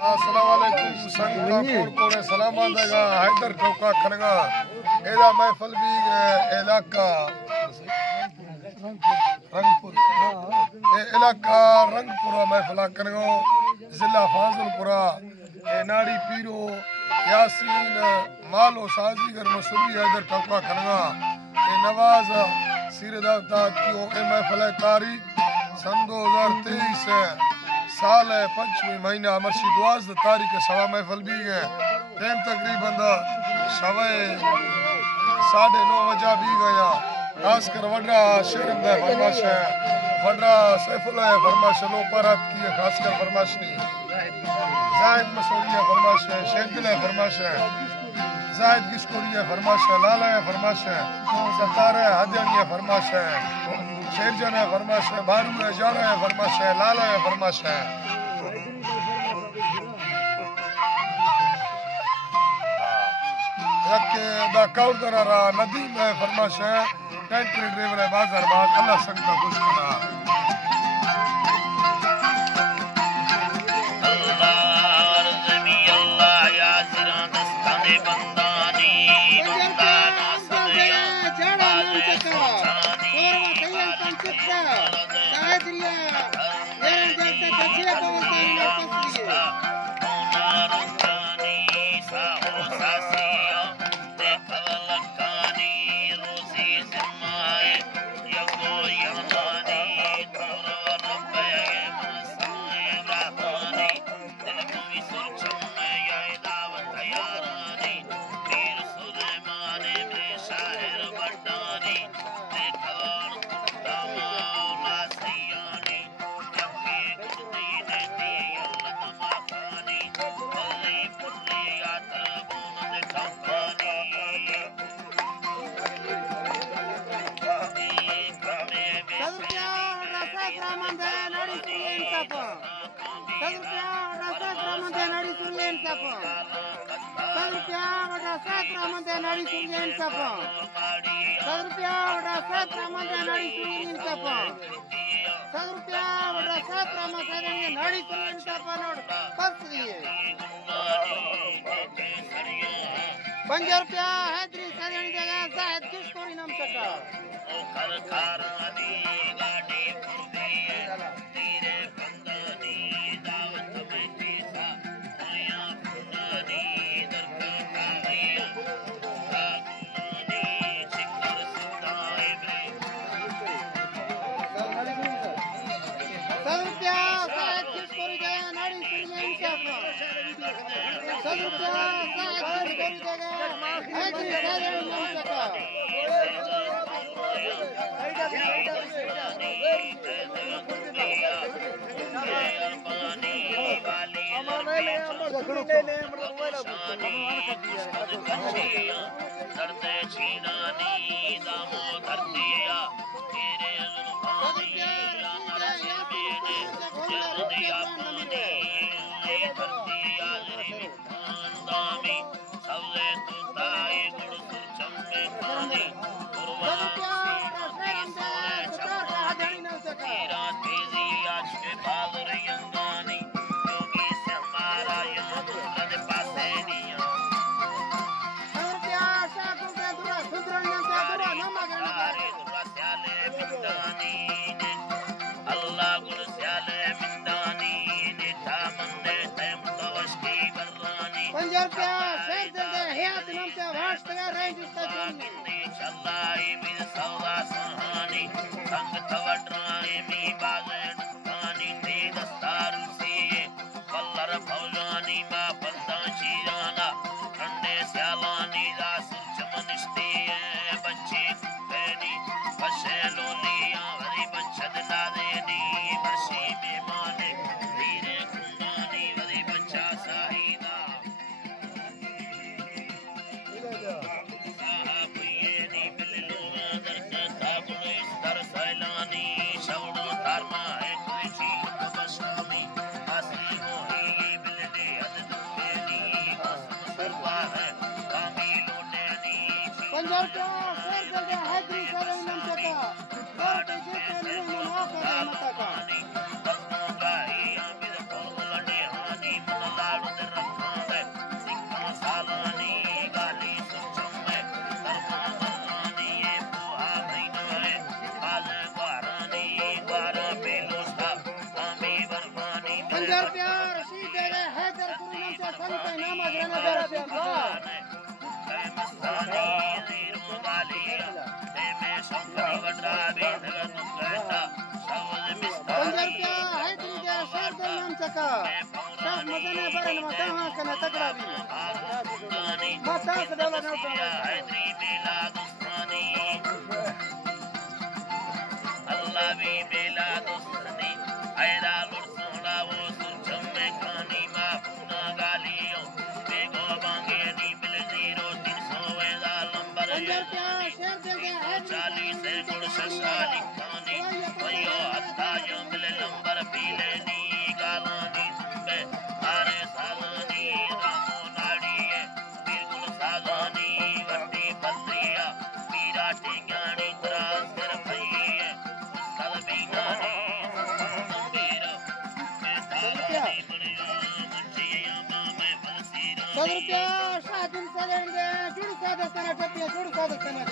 अस्सलामुअलैकुम संगपुर कोने सलाम आंदेगा हैदर टोका खनगा एदा महफिल भी इलाका रंगपुर इलाका रंगपुरा महफिल खनगो जिला फाजिलपुरा नाड़ी पीरो यासीन मालो साजीगर मसूरी हैदर टोका खनगा नवाज सीरदाता की महफिल तारीख सन 2023 साल है 5वीं महीना मर्शी 12 तारीख सवा महफिल भी है टाइम तकरीबन सवा 9:30 बजा भी गया खासकर वड्रा शेर फरमाश है वड्रा सैफुल्ला फरमाश लो पारात की खासकर फरमाश नहीं जाहिद मसूरिया फरमाश है शेरदिल फरमाश है जाहिद किशकोरिया फरमाश है लाला फरमाश है सतारा हदियानिया फरमाश है शेरजन है फरमाश है बारू है जारा है फरमाश है लाला है फरमाश है दा काउंटर नदीम है फरमाश है टैंकर ड्राइवर है बाजार बाग अल्लाह संगता खुश करा अल्लाह रज़मी अल्लाह या ज़रा दस्ताने बंदानी बंदाना सदया जड़ा नमचका ₹50 हैदरी सजनी जगह जाहिद किशकोरी नाम चका रशीद देगा हैदर कुरीनम से सन पे नाम अग्रना दर्शन पंजरप्या हैदरी दे शहर दे नाम चका शाह मदने बरन मताहा कना तकड़ा भी मता से डोला न उठा हैदरी बेला दुस्तानी अल्लाह भी बेला दुस्तानी ऐरा लुरसोला वो सुरचम में खानी माफूना गालियों बेगो बांगे नी बिल 0300 वेदा लंबर पंजरप्या शहर दे हैदरी 40 से गुड़ शशाली खानी वयो हत्ता जो बिल लंबर पीले नी गालानी तुंबे सारे सालानी रामो नाड़ी है बिल्कुल सालानी वड्डी बद्रिया मीरा टिंगानी तरास कर भई है सब बीनानी मेरा ₹100 शाह दिन सलेंगे जुड़ सादस्ताना टपिया जुड़ सादस्ताना